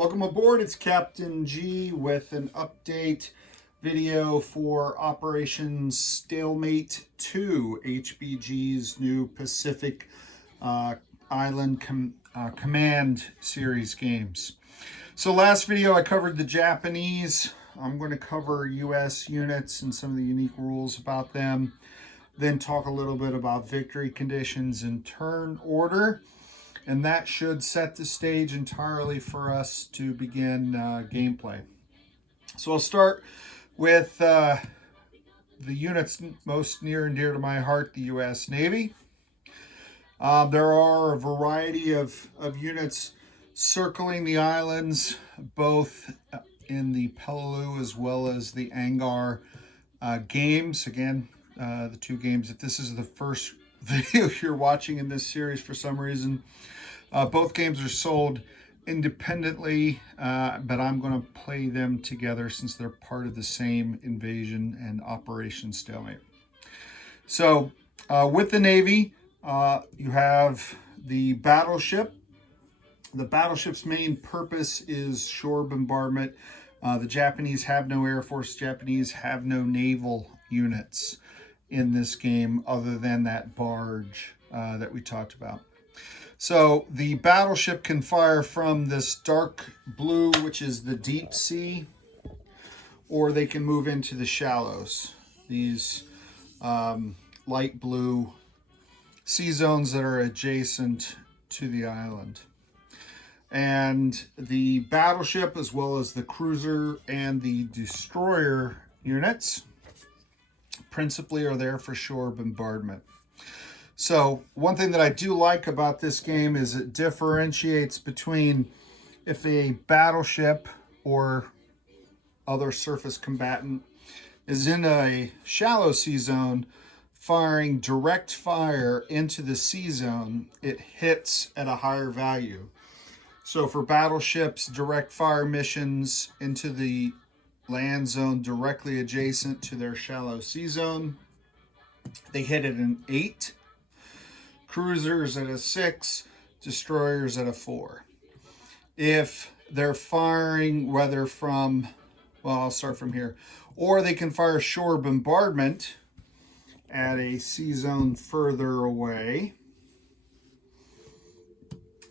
Welcome aboard. It's Captain G with an update video for Operation Stalemate 2, HBG's new Pacific Island Command Series games. So last video I covered the Japanese. I'm going to cover US units and some of the unique rules about them. Then talk a little bit about victory conditions and turn order. And that should set the stage entirely for us to begin gameplay. So I'll start with the units most near and dear to my heart, the U.S. Navy. There are a variety of units circling the islands, both in the Peleliu as well as the Angar games. Again, the two games, if this is the first video you're watching in this series for some reason, both games are sold independently, but I'm going to play them together since they're part of the same invasion and Operation Stalemate. So with the Navy, you have the battleship. The battleship's main purpose is shore bombardment. The Japanese have no Air Force. Japanese have no naval units in this game other than that barge that we talked about. So the battleship can fire from this dark blue, which is the deep sea, or they can move into the shallows, these light blue sea zones that are adjacent to the island. And the battleship, as well as the cruiser and the destroyer units, principally are there for shore bombardment. So one thing that I do like about this game is it differentiates between if a battleship or other surface combatant is in a shallow sea zone firing direct fire into the sea zone, it hits at a higher value. So for battleships, direct fire missions into the land zone directly adjacent to their shallow sea zone, they hit at an 8. Cruisers at a 6, destroyers at a 4. If they're firing, whether from, well, I'll start from here, or they can fire shore bombardment at a sea zone further away.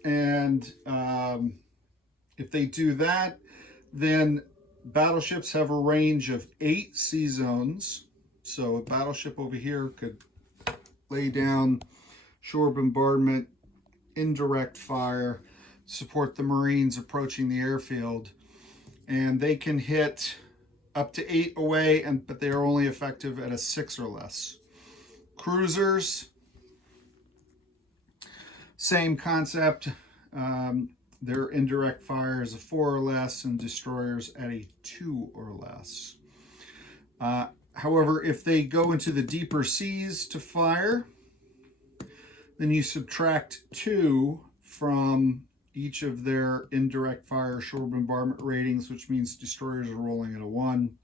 And if they do that, then battleships have a range of 8 sea zones. So a battleship over here could lay down shore bombardment, indirect fire, support the Marines approaching the airfield, and they can hit up to 8 away, but they are only effective at a 6 or less. Cruisers, same concept. Their indirect fire is a 4 or less, and destroyers at a 2 or less. However, if they go into the deeper seas to fire, then you subtract 2 from each of their indirect fire shore bombardment ratings, which means destroyers are rolling at a 1,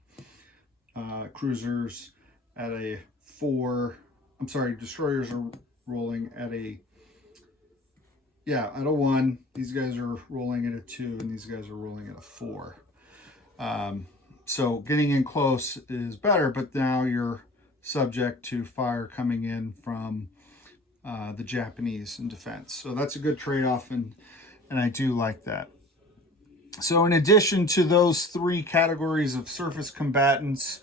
cruisers at a 4. I'm sorry, destroyers are rolling at a, at a 1. These guys are rolling at a 2, and these guys are rolling at a 4. So getting in close is better, but now you're subject to fire coming in from the Japanese in defense. So that's a good trade-off, and I do like that. So in addition to those 3 categories of surface combatants,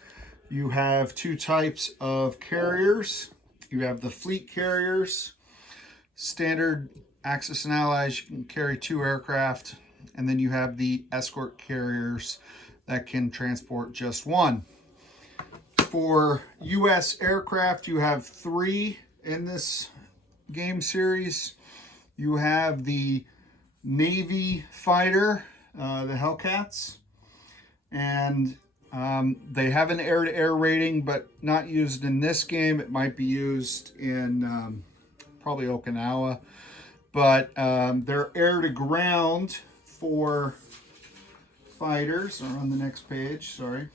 you have 2 types of carriers. You have the fleet carriers. Standard Axis and Allies, you can carry 2 aircraft, and then you have the escort carriers that can transport just 1. For US aircraft, you have 3 in this game series. You have the Navy fighter, the Hellcats, and they have an air-to-air rating, but not used in this game. It might be used in probably Okinawa, but they're air-to-ground for fighters, or on the next page, sorry.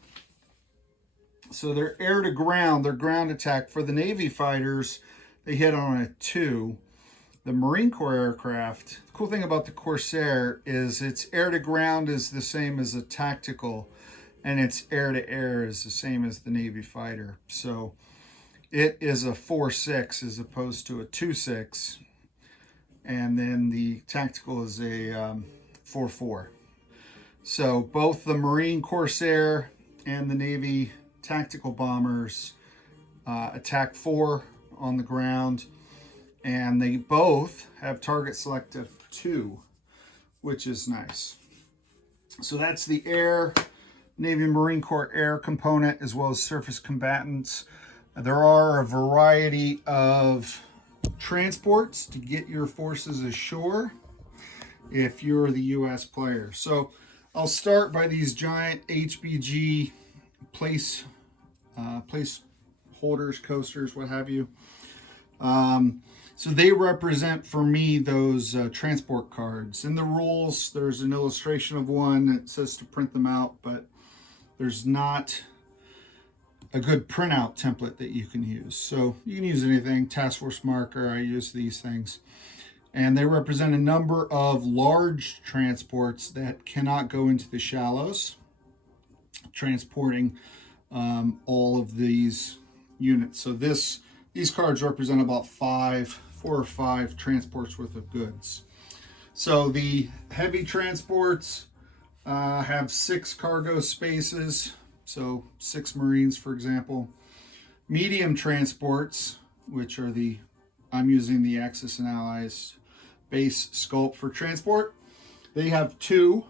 So they're air-to-ground, they're ground attack. For the Navy fighters, they hit on a 2. the Marine Corps aircraft, the cool thing about the Corsair is its air-to-ground is the same as a tactical, and its air-to-air is the same as the Navy fighter. So it is a 4.6 as opposed to a 2.6, and then the tactical is a 4.4. So both the Marine Corsair and the Navy tactical bombers attack 4 on the ground, and they both have target selective 2, which is nice. So that's the air, Navy Marine Corps air component, as well as surface combatants. There are a variety of transports to get your forces ashore if you're the U.S. player. So I'll start by these giant HBG place holders, coasters, what have you. So they represent for me those transport cards. In the rules, there's an illustration of one that says to print them out, but there's not a good printout template that you can use. So you can use anything, task force marker, I use these things. And they represent a number of large transports that cannot go into the shallows, transporting all of these units. So these cards represent about 4 or 5 transports worth of goods. So the heavy transports have 6 cargo spaces, so 6 Marines, for example. Medium transports, which are I'm using the Axis and Allies base sculpt for transport. They have two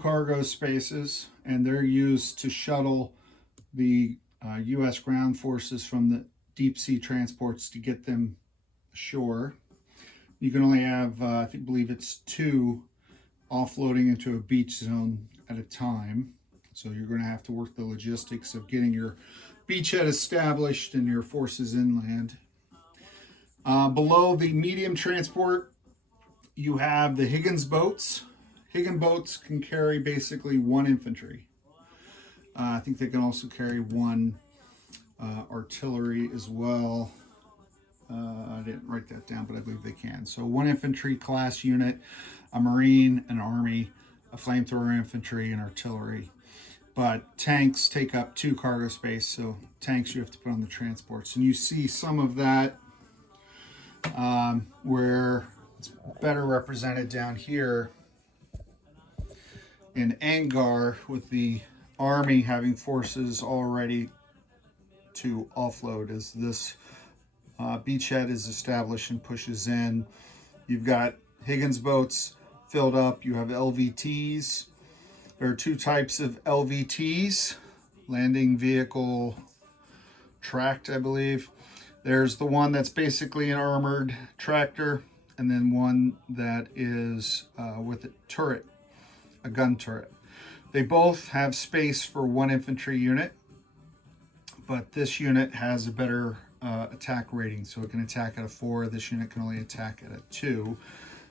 cargo spaces, and they're used to shuttle the U.S. ground forces from the deep sea transports to get them ashore. You can only have, I believe it's 2 offloading into a beach zone at a time. So you're going to have to work the logistics of getting your beachhead established and your forces inland. Below the medium transport, you have the Higgins boats. Higgins boats can carry basically 1 infantry. I think they can also carry 1 artillery as well. I didn't write that down, but I believe they can. So 1 infantry class unit, a Marine, an Army, a flamethrower infantry, and artillery. But tanks take up 2 cargo space, so tanks you have to put on the transports. And you see some of that where it's better represented down here in Angar, with the Army having forces all ready to offload as this beachhead is established and pushes in. You've got Higgins boats filled up. You have LVTs. There are 2 types of LVTs, landing vehicle tracked, I believe. There's the one that's basically an armored tractor, and then one that is with a turret, a gun turret. They both have space for 1 infantry unit, but this unit has a better attack rating, so it can attack at a 4. This unit can only attack at a 2.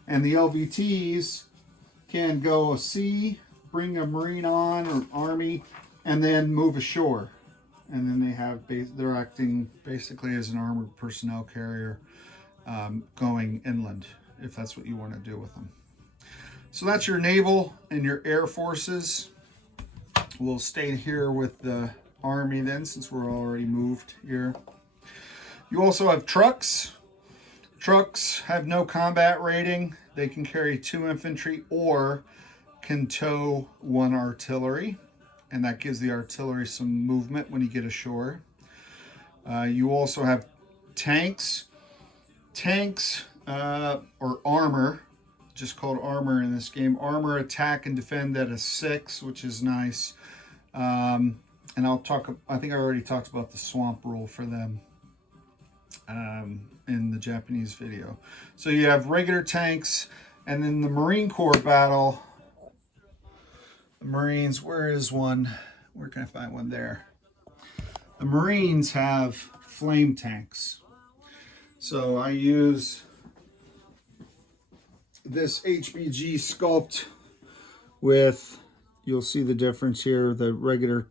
And the LVTs can go a C, bring a Marine on, or Army, and then move ashore. And then they're acting basically as an armored personnel carrier going inland, if that's what you want to do with them. So that's your naval and your air forces. We'll stay here with the Army then, since we're already moved here. You also have trucks. Trucks have no combat rating. They can carry 2 infantry or can tow 1 artillery, and that gives the artillery some movement when you get ashore. You also have tanks. Tanks, or armor, just called armor in this game. Armor attack and defend at a 6, which is nice. And I think I already talked about the swamp rule for them in the Japanese video. So you have regular tanks, and then the Marine Corps battle. The Marines, where is one? Where can I find one there? The Marines have flame tanks. So I use this HBG sculpt with, you'll see the difference here, the regular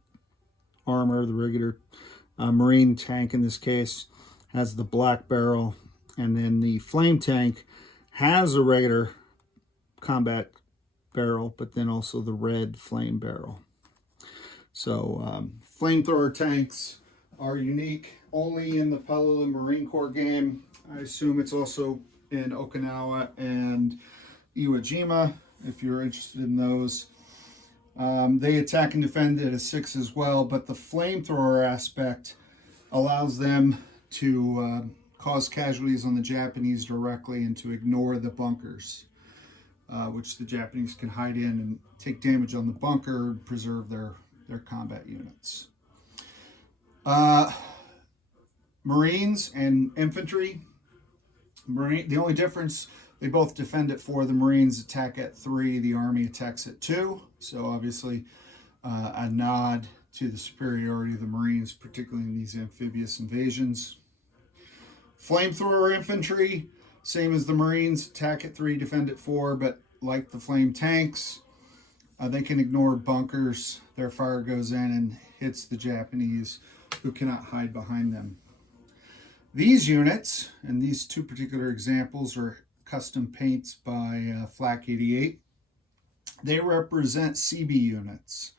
armor, the regular Marine tank in this case has the black barrel, And then the flame tank has a regular combat barrel, but then also the red flame barrel. So flamethrower tanks are unique only in the Peleliu Marine Corps game. I assume it's also in Okinawa and Iwo Jima, if you're interested in those. They attack and defend at a 6 as well, but the flamethrower aspect allows them to cause casualties on the Japanese directly and to ignore the bunkers, which the Japanese can hide in and take damage on the bunker and preserve their combat units. Marines and infantry. The only difference, they both defend at 4. The Marines attack at 3. The Army attacks at 2. So obviously a nod to the superiority of the Marines, particularly in these amphibious invasions. Flamethrower infantry, same as the Marines, attack at 3, defend at 4, but like the flame tanks, they can ignore bunkers. Their fire goes in and hits the Japanese, who cannot hide behind them. These units, and these 2 particular examples, are custom paints by Flak 88. They represent CB units,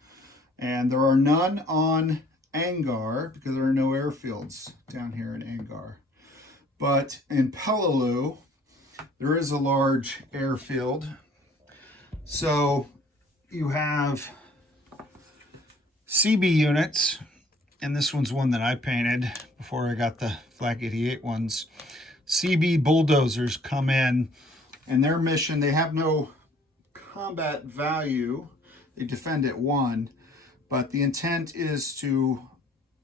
and there are none on Angar because there are no airfields down here in Angar. But in Peleliu, there is a large airfield. So you have CB units, and this one's one that I painted before I got the Flak 88 ones. CB bulldozers come in, and their mission, they have no combat value. They defend at 1, but the intent is to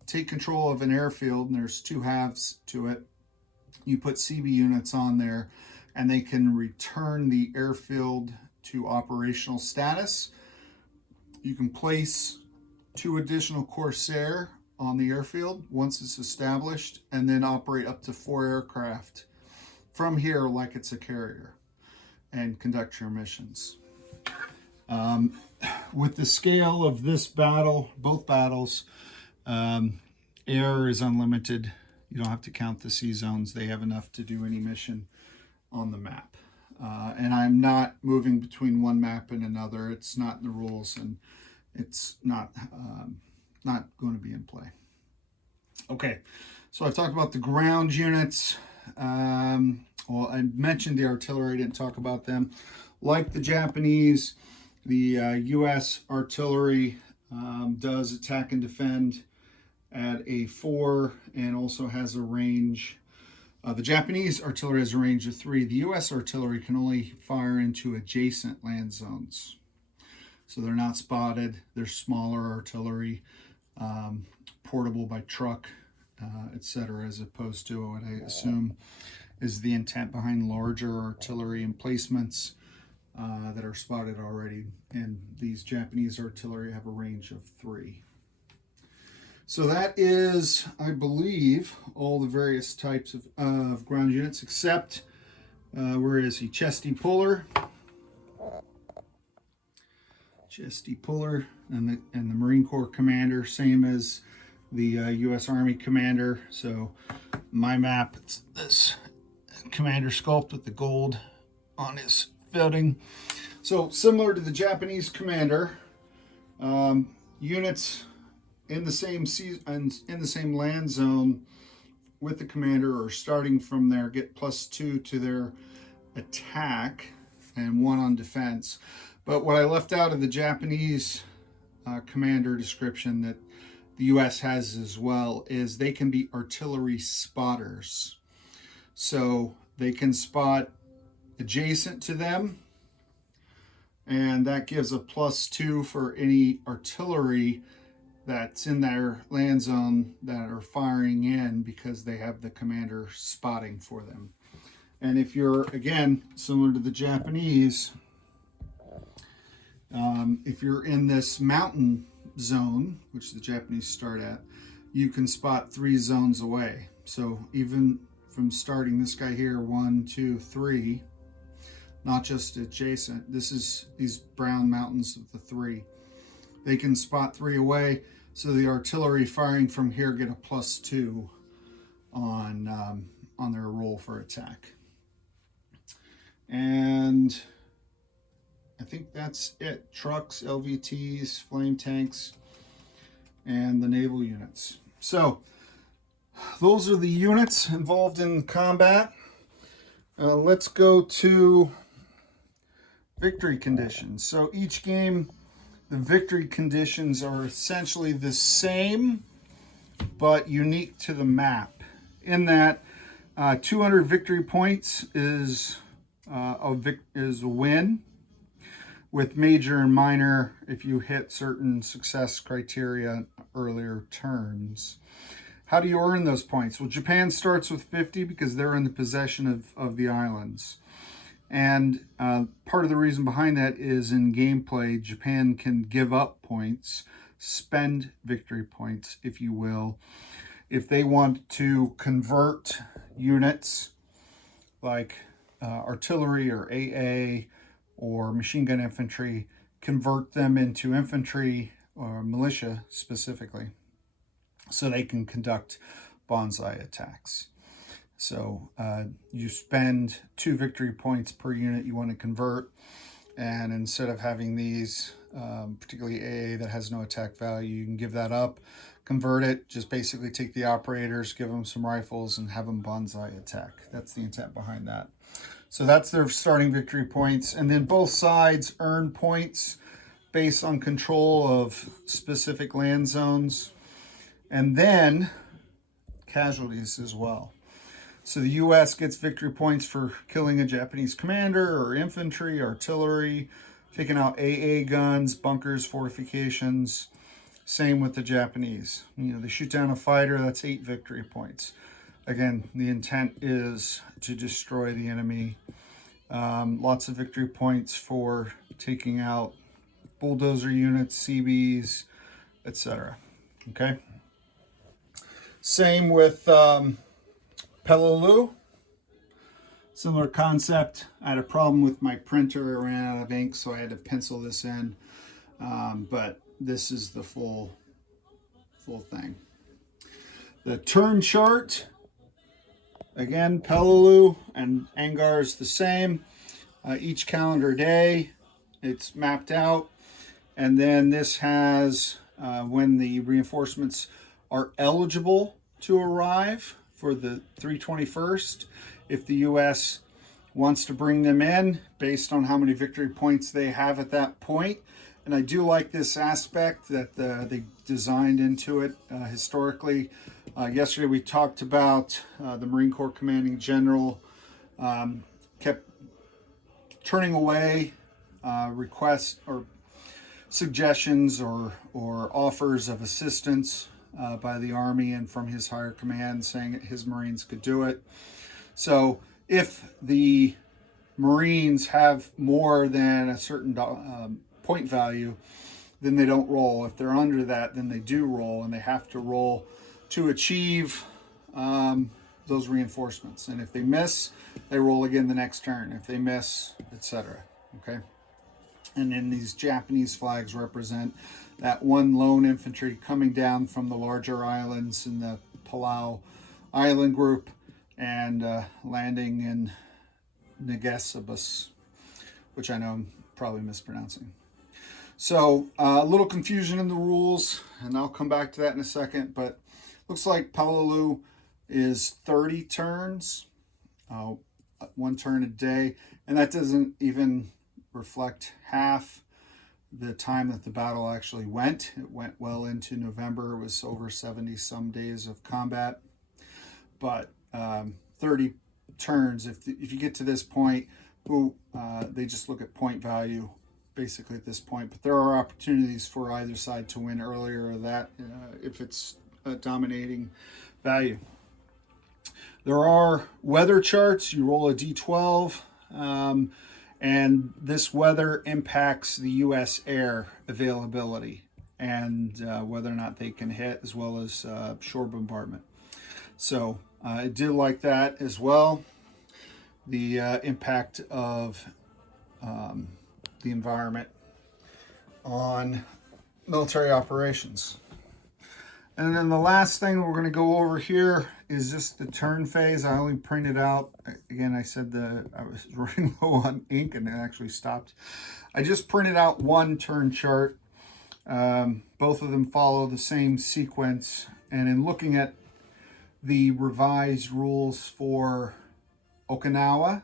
take control of an airfield, and there's 2 halves to it. You put CB units on there, and they can return the airfield to operational status. You can place 2 additional Corsair on the airfield once it's established, and then operate up to 4 aircraft from here like it's a carrier and conduct your missions. With the scale of this battle, both battles, air is unlimited. You don't have to count the sea zones. They have enough to do any mission on the map. And I'm not moving between one map and another. It's not in the rules, and it's not going to be in play. Okay, so I've talked about the ground units. Well, I mentioned the artillery, didn't talk about them. Like the Japanese, the U.S. artillery does attack and defend at a 4 and also has a range. The Japanese artillery has a range of 3. The U.S. artillery can only fire into adjacent land zones. So they're not spotted. They're smaller artillery, portable by truck, etc., as opposed to what I assume is the intent behind larger artillery emplacements that are spotted already. And these Japanese artillery have a range of 3. So that is, I believe, all the various types of ground units, except, where is he? Chesty Puller. Chesty Puller and the Marine Corps commander, same as the U.S. Army commander. So my map, it's this commander sculpt with the gold on his footing. So similar to the Japanese commander, units in the same land zone with the commander, or starting from there, get +2 to their attack and 1 on defense. But what I left out of the Japanese commander description that the U.S. has as well is they can be artillery spotters. So they can spot adjacent to them, and that gives a +2 for any artillery that's in their land zone that are firing in, because they have the commander spotting for them. And if you're, again, similar to the Japanese, if you're in this mountain zone, which the Japanese start at, you can spot 3 zones away. So even from starting this guy here, 1, 2, 3, not just adjacent, this is these brown mountains of the 3. They can spot 3 away, so the artillery firing from here get a +2 on on their roll for attack. And I think that's it. Trucks, LVTs, flame tanks, and the naval units. So those are the units involved in combat. Let's go to victory conditions. So each game, the victory conditions are essentially the same, but unique to the map. In that, 200 victory points is a win, with major and minor if you hit certain success criteria earlier turns. How do you earn those points? Well, Japan starts with 50 because they're in the possession of the islands. And part of the reason behind that is in gameplay, Japan can give up points, spend victory points, if you will, if they want to convert units like artillery or AA or machine gun infantry, convert them into infantry or militia specifically, so they can conduct bonsai attacks. So you spend 2 victory points per unit you want to convert, and instead of having these, particularly AA that has no attack value, you can give that up, convert it, just basically take the operators, give them some rifles, and have them bonsai attack. That's the intent behind that. So that's their starting victory points. And then both sides earn points based on control of specific land zones, and then casualties as well. So the US gets victory points for killing a Japanese commander or infantry, artillery, taking out AA guns, bunkers, fortifications. Same with the Japanese. They shoot down a fighter, that's 8 victory points. Again, the intent is to destroy the enemy. Lots of victory points for taking out bulldozer units, CBs, etc. Okay. Same with Peleliu. Similar concept. I had a problem with my printer. I ran out of ink, so I had to pencil this in. But this is the full thing. The turn chart. Again, Peleliu and Angar is the same. Each calendar day, it's mapped out. And then this has when the reinforcements are eligible to arrive for the 321st. If the U.S. wants to bring them in based on how many victory points they have at that point. And I do like this aspect that they designed into it historically. Yesterday we talked about the Marine Corps Commanding General kept turning away requests or suggestions or offers of assistance by the Army and from his higher command, saying that his Marines could do it. So if the Marines have more than a certain point value, then they don't roll. If they're under that, then they do roll, and they have to roll to achieve those reinforcements. And if they miss, they roll again the next turn. If they miss, etc. Okay. And then these Japanese flags represent that one lone infantry coming down from the larger islands in the Palau island group and landing in Nagasabus, which I know I'm probably mispronouncing. So a little confusion in the rules, and I'll come back to that in a second, but looks like Peleliu is 30 turns, 1 turn a day, and that doesn't even reflect half the time that the battle actually went. It went well into November. It was over 70 some days of combat, but 30 turns. If you get to this point, they just look at point value basically at this point, but there are opportunities for either side to win earlier or that if it's a dominating value. There are weather charts. You roll a d12, and this weather impacts the U.S. air availability and whether or not they can hit, as well as shore bombardment. So I did like that as well. The impact of the environment on military operations. And then the last thing we're going to go over here is just the turn phase. I only printed out, again, I said I was running low on ink and it actually stopped. I just printed out one turn chart. Both of them follow the same sequence. And in looking at the revised rules for Okinawa,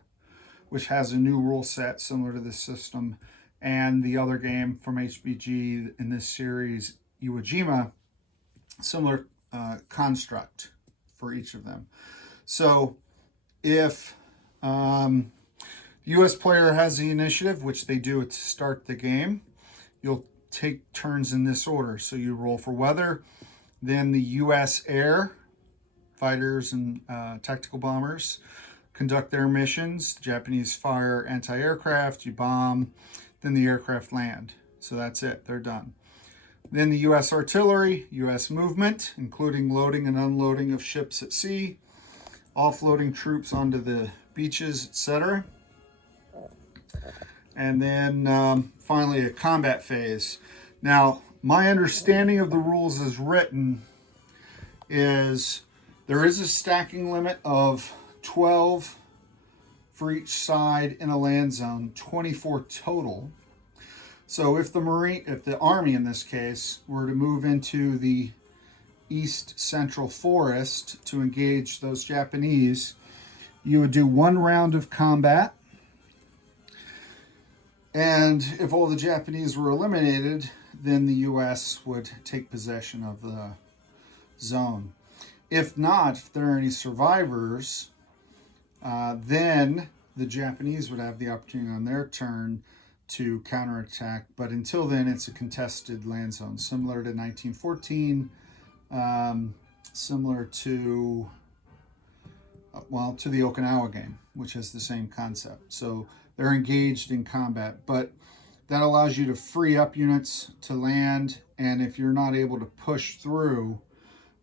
which has a new rule set similar to this system, and the other game from HBG in this series, Iwo Jima, similar construct for each of them. So if U.S. player has the initiative, which they do to start the game, you'll take turns in this order. So you roll for weather, then the U.S. air fighters and tactical bombers conduct their missions. The Japanese fire anti-aircraft, you bomb, then the aircraft land. So that's it, they're done. Then the U.S. artillery, U.S. movement, including loading and unloading of ships at sea, offloading troops onto the beaches, etc. And then finally a combat phase. Now, my understanding of the rules as written is there is a stacking limit of 12 for each side in a land zone, 24 total. So if the Army in this case were to move into the East Central Forest to engage those Japanese, you would do one round of combat. And if all the Japanese were eliminated, then the U.S. would take possession of the zone. If not, if there are any survivors, then the Japanese would have the opportunity on their turn to counterattack. But until then, it's a contested land zone, similar to 1914, similar to the Okinawa game, which has the same concept. So they're engaged in combat, but that allows you to free up units to land. And if you're not able to push through,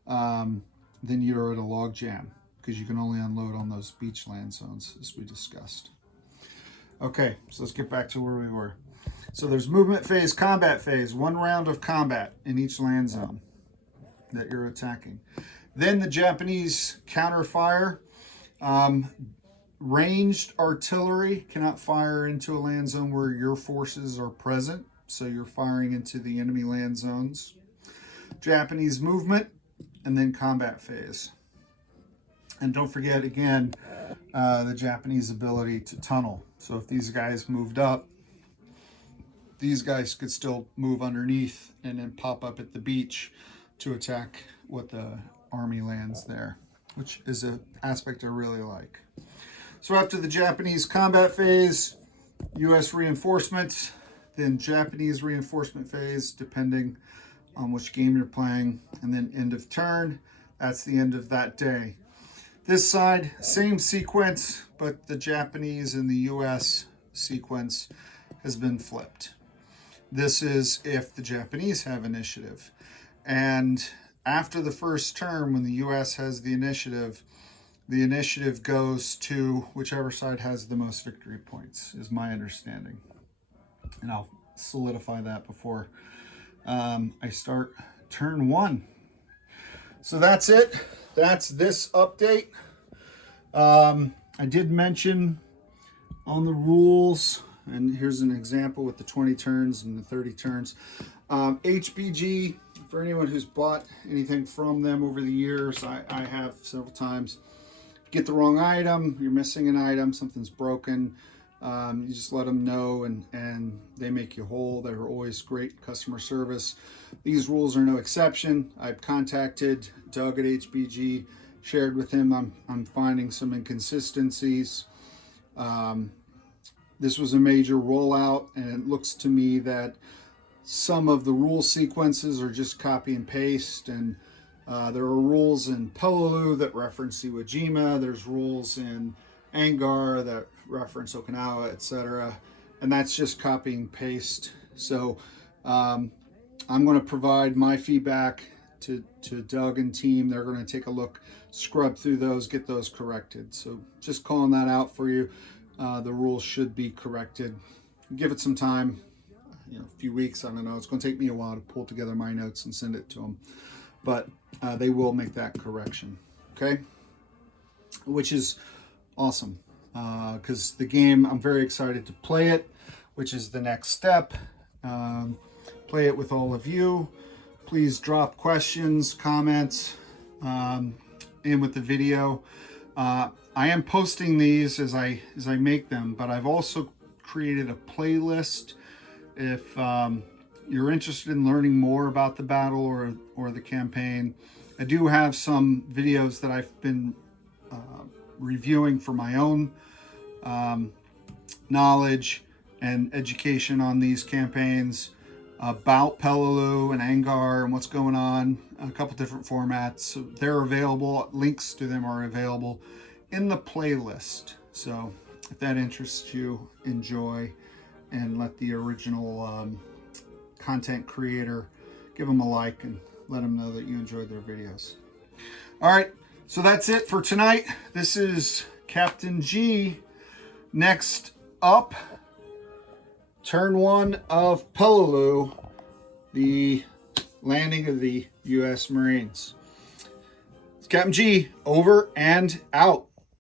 then you're at a log jam because you can only unload on those beach land zones, as we discussed. Okay, so let's get back to where we were. So there's movement phase, combat phase, one round of combat in each land zone that you're attacking. Then the Japanese counterfire. Ranged artillery cannot fire into a land zone where your forces are present, so you're firing into the enemy land zones. Japanese movement, and then combat phase. And don't forget, again, the Japanese ability to tunnel. So if these guys moved up, these guys could still move underneath and then pop up at the beach to attack what the Army lands there, which is an aspect I really like. So after the Japanese combat phase, U.S. reinforcements, then Japanese reinforcement phase, depending on which game you're playing, and then end of turn. That's the end of that day. This side, same sequence, but the Japanese and the U.S. sequence has been flipped. This is if the Japanese have initiative. And after the first turn, when the U.S. has the initiative goes to whichever side has the most victory points, is my understanding. And I'll solidify that before I start turn one. So that's it. That's this update. I did mention on the rules, and here's an example with the 20 turns and the 30 turns. HBG, for anyone who's bought anything from them over the years, I have several times. Get the wrong item, you're missing an item, something's broken, you just let them know and they make you whole. They're always great customer service. These rules are no exception. I've contacted Doug at HBG, shared with him I'm finding some inconsistencies. This was a major rollout, and it looks to me that some of the rule sequences are just copy and paste, and there are rules in Peleliu that reference Iwo Jima. There's rules in Angar that reference Okinawa, etc. And that's just copy and paste. So I'm going to provide my feedback to Doug and team. They're going to take a look, scrub through those, get those corrected. So just calling that out for you. The rules should be corrected. Give it some time, a few weeks. I don't know. It's going to take me a while to pull together my notes and send it to them. but they will make that correction. Okay, which is awesome, because the game, I'm very excited to play it, which is the next step. Play it with all of you. Please drop questions, comments in with the video. I am posting these as I make them, but I've also created a playlist. If you're interested in learning more about the battle or the campaign, I do have some videos that I've been reviewing for my own knowledge and education on these campaigns, about Peleliu and Angar and what's going on, a couple different formats. So they're available, links to them are available in the playlist. So if that interests you, enjoy, and let the original content creator, give them a like and let them know that you enjoyed their videos. All right, so that's it for tonight. This is Captain G. Next up, turn 1 of Peleliu, the landing of the U.S. Marines. It's Captain G, over and out.